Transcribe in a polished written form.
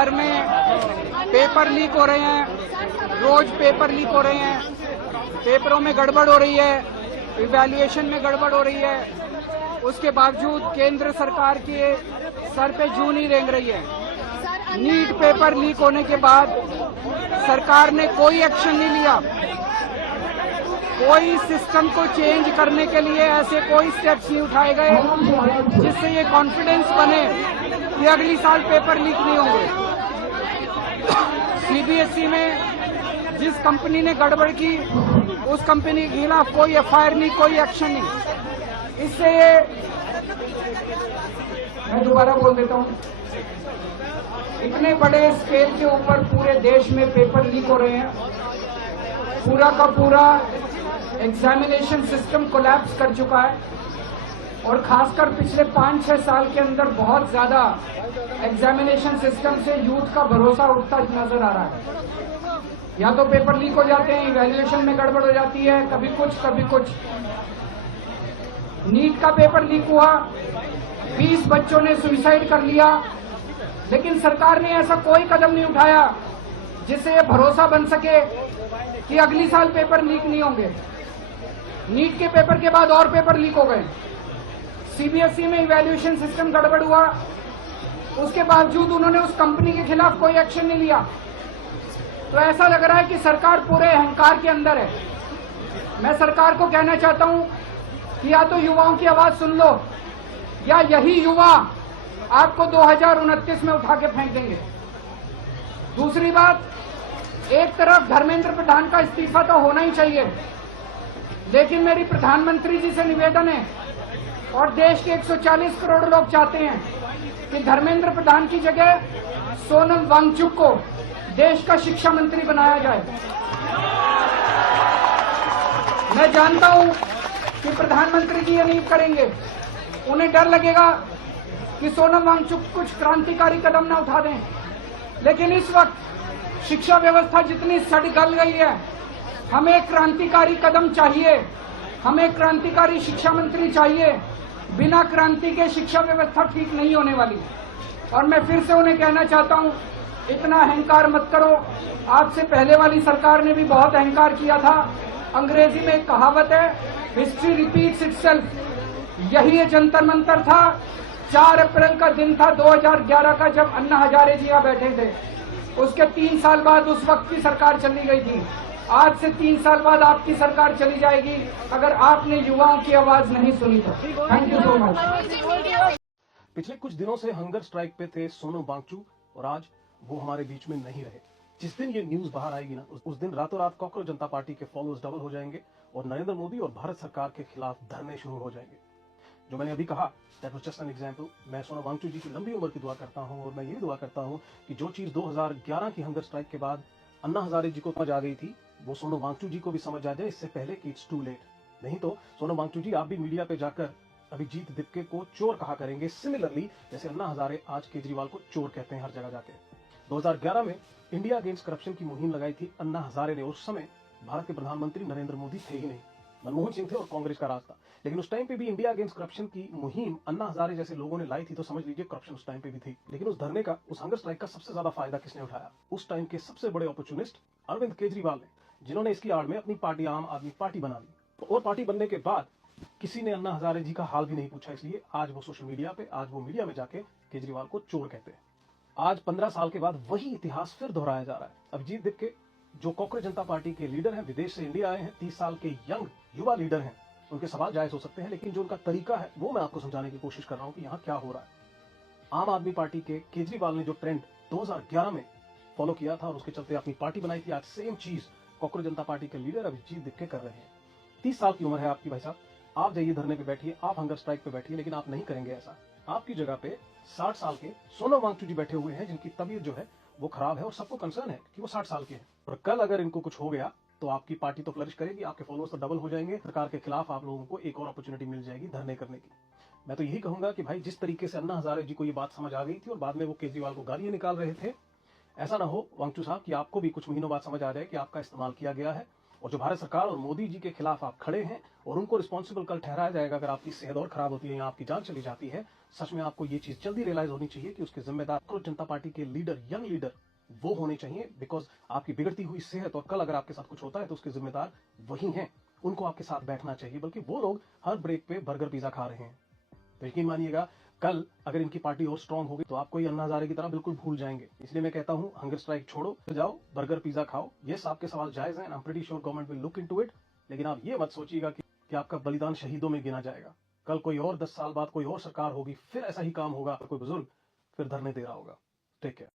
भर में paper leak हो रहे हैं, रोज पेपर लीक हो रहे हैं, पेपरों में गड़बड़ हो रही है, इवैल्यूएशन में गड़बड़ हो रही है। उसके बावजूद केंद्र सरकार के सर पे जूं नहीं रेंग रही है। नीट पेपर लीक होने के बाद सरकार ने कोई एक्शन नहीं लिया, कोई सिस्टम को चेंज करने के लिए ऐसे कोई स्टेप्स नहीं उठाए गए जिससे ये कॉन्फिडेंस बने कि अगली साल पेपर लीक नहीं होंगे। सीबीएसई में जिस कंपनी ने गड़बड़ की उस कंपनी के खिलाफ कोई एफआईआर नहीं, कोई एक्शन नहीं। इससे ये मैं दोबारा बोल देता हूं, इतने बड़े स्केल के ऊपर पूरे देश में पेपर लीक हो रहे हैं, पूरा का पूरा एग्जामिनेशन सिस्टम कोलैप्स कर चुका है और खासकर पिछले 5-6 साल के अंदर बहुत ज्यादा एग्जामिनेशन सिस्टम से यूथ का भरोसा उठता नजर आ रहा है। या तो पेपर लीक हो जाते हैं, इवैल्यूएशन में गड़बड़ हो जाती है, कभी कुछ। नीट का पेपर लीक हुआ, 20 बच्चों ने सुसाइड कर लिया, लेकिन सरकार ने ऐसा कोई कदम नहीं उठाया जिससे ये भरोसा बन सके कि अगली साल पेपर लीक नहीं होंगे। नीट के पेपर के बाद और पेपर लीक हो गए, सीबीएसई में इवैल्यूएशन सिस्टम गड़बड़ हुआ, उसके बावजूद उन्होंने उस कंपनी के खिलाफ कोई एक्शन नहीं लिया। तो ऐसा लग रहा है कि सरकार पूरे अहंकार के अंदर है। मैं सरकार को कहना चाहता हूं कि या तो युवाओं की आवाज सुन लो या यही युवा आपको 2029 में उठा के फेंक देंगे। दूसरी बात, एक तरफ धर्मेंद्र प्रधान का इस्तीफा तो होना ही चाहिए, लेकिन मेरी प्रधानमंत्री जी से निवेदन है और देश के 140 करोड़ लोग चाहते हैं कि धर्मेंद्र प्रधान की जगह सोनम वांगचुक को देश का शिक्षा मंत्री बनाया जाए। मैं जानता हूं कि प्रधानमंत्री जी ये नहीं करेंगे, उन्हें डर लगेगा कि सोनम वांगचुक कुछ क्रांतिकारी कदम न उठा दें, लेकिन इस वक्त शिक्षा व्यवस्था जितनी सड़ गल गई है, हमें क्रांतिकारी कदम चाहिए, हमें क्रांतिकारी शिक्षा मंत्री चाहिए। बिना क्रांति के शिक्षा व्यवस्था ठीक नहीं होने वाली। और मैं फिर से उन्हें कहना चाहता हूं, इतना अहंकार मत करो। आपसे पहले वाली सरकार ने भी बहुत अहंकार किया था। अंग्रेजी में एक कहावत है, हिस्ट्री रिपीट्स इटसेल्फ। यही ये जंतर मंतर था, 4 अप्रैल का दिन था 2011 का, जब अन्ना हजारे जी यहाँ बैठे थे। उसके 3 साल बाद उस वक्त की सरकार चली गई थी। आज से 3 साल बाद आपकी सरकार चली जाएगी अगर आपने युवाओं की आवाज नहीं सुनी तो। Thank you so much. पिछले कुछ दिनों से हंगर स्ट्राइक पे थे सोनम वांगचुक और आज वो हमारे बीच में नहीं रहे। जिस दिन ये न्यूज बाहर आएगी ना, उस दिन रातों रात कॉकरोच जनता पार्टी के फॉलोअर्स डबल हो जाएंगे और नरेंद्र मोदी और भारत सरकार के खिलाफ धरने शुरू हो जाएंगे। जो मैंने अभी कहा, that was just an example. मैं सोनम वांगचुक जी की लंबी उम्र की दुआ करता हूं और मैं ये भी दुआ करता हूं कि जो चीज 2011 की हंगर स्ट्राइक के बाद अन्ना हजारे जी को समझ आ गई थी, वो सोनम वांगचुक जी को भी समझ आ जाए इससे पहले कि इट्स टू लेट। नहीं तो सोनम वांगचुक जी आप भी मीडिया पे जाकर अभिजीत दिपके को चोर कहा करेंगे, सिमिलरली जैसे अन्ना हजारे आज केजरीवाल को चोर कहते हैं हर जगह जाके। 2011 में इंडिया अगेंस्ट करप्शन की मुहिम लगाई थी अन्ना हजारे ने। उस समय भारत के प्रधानमंत्री नरेंद्र मोदी थे ही नहीं, मनमोहन सिंह थे और कांग्रेस का राज था। लेकिन उस टाइम पे भी इंडिया अगेंस्ट करप्शन की मुहिम अन्ना हजारे जैसे लोगों ने लाई थी, तो समझ लीजिए करप्शन उस टाइम पे भी थी। लेकिन उस धरने का, उस हंगर स्ट्राइक का सबसे ज्यादा फायदा किसने उठाया? उस टाइम के सबसे बड़े अपॉर्चुनिस्ट अरविंद केजरीवाल ने, जिन्होंने इसकी आड़ में अपनी पार्टी आम आदमी पार्टी बना ली। और पार्टी बनने के बाद किसी ने अन्ना हजारे जी का हाल भी नहीं पूछा, इसलिए आज वो सोशल मीडिया पे, आज वो मीडिया में जाके केजरीवाल को चोर कहते हैं। आज 15 साल के बाद वही इतिहास फिर दोहराया जा रहा है। अभिजीत दिपके जो कॉकरोच जनता पार्टी के लीडर हैं, विदेश से इंडिया आए हैं, 30 साल के यंग युवा लीडर हैं, उनके सवाल जायज हो सकते हैं, लेकिन जो उनका तरीका है वो मैं आपको समझाने की कोशिश कर रहा हूं कि यहाँ क्या हो रहा है। आम आदमी पार्टी के केजरीवाल ने जो ट्रेंड 2011 में फॉलो किया था और उसके चलते अपनी पार्टी बनाई थी, आज सेम चीज कॉकरोच जनता पार्टी के लीडर अभिजीत दिपके कर रहे हैं। 30 साल की उम्र है आपकी भाई साहब, आप जाइए धरने पे बैठिए, आप हंगर स्ट्राइक पे बैठिए, लेकिन आप नहीं करेंगे ऐसा। आपकी जगह पे 60 साल के सोनम वांगचुक जी बैठे हुए हैं, जिनकी तबीयत जो है वो खराब है और सबको कंसर्न है कि वो 60 साल के हैं। और कल अगर इनको कुछ हो गया तो आपकी पार्टी तो फ्लरिश करेगी, आपके फॉलोअर्स तो डबल हो जाएंगे, सरकार के खिलाफ आप लोगों को एक और अपॉर्चुनिटी मिल जाएगी धरने करने की। मैं तो यही कहूंगा कि भाई, जिस तरीके से अन्ना हजारे जी को ये बात समझ आ गई थी और बाद में वो केजरीवाल को गालियां निकाल रहे थे, ऐसा ना हो वांगचुक साहब कि आपको भी कुछ महीनों बाद समझ आ जाए कि आपका इस्तेमाल किया गया है और जो भारत सरकार और मोदी जी के खिलाफ आप खड़े हैं और उनको रिस्पॉन्सिबल कल ठहराया जाएगा अगर आपकी सेहत और खराब होती है या आपकी जान चली जाती है। सच में आपको ये चीज जल्दी रियलाइज होनी चाहिए कि उसके जिम्मेदार जनता पार्टी के लीडर, यंग लीडर वो होने चाहिए, बिकॉज आपकी बिगड़ती हुई सेहत और कल अगर आपके साथ कुछ होता है तो उसके जिम्मेदार वही हैं। उनको आपके साथ बैठना चाहिए, बल्कि वो लोग हर ब्रेक पे बर्गर पिज्जा खा रहे हैं। तो यकीन मानिएगा कल अगर इनकी पार्टी और स्ट्रांग होगी तो आपको ये अन्ना हजारे की तरह बिल्कुल भूल जाएंगे। इसलिए मैं कहता हूं हंगर स्ट्राइक छोड़ो, जाओ बर्गर पिज्जा खाओ। यस, आपके सवाल जायज हैं, I am pretty sure government will look into it, लेकिन आप ये मत सोचिएगा कि आपका बलिदान शहीदों में गिना जाएगा। कल कोई और 10 साल बाद कोई और सरकार होगी, फिर ऐसा ही काम होगा, कोई बुजुर्ग फिर धरने दे रहा होगा। Take care.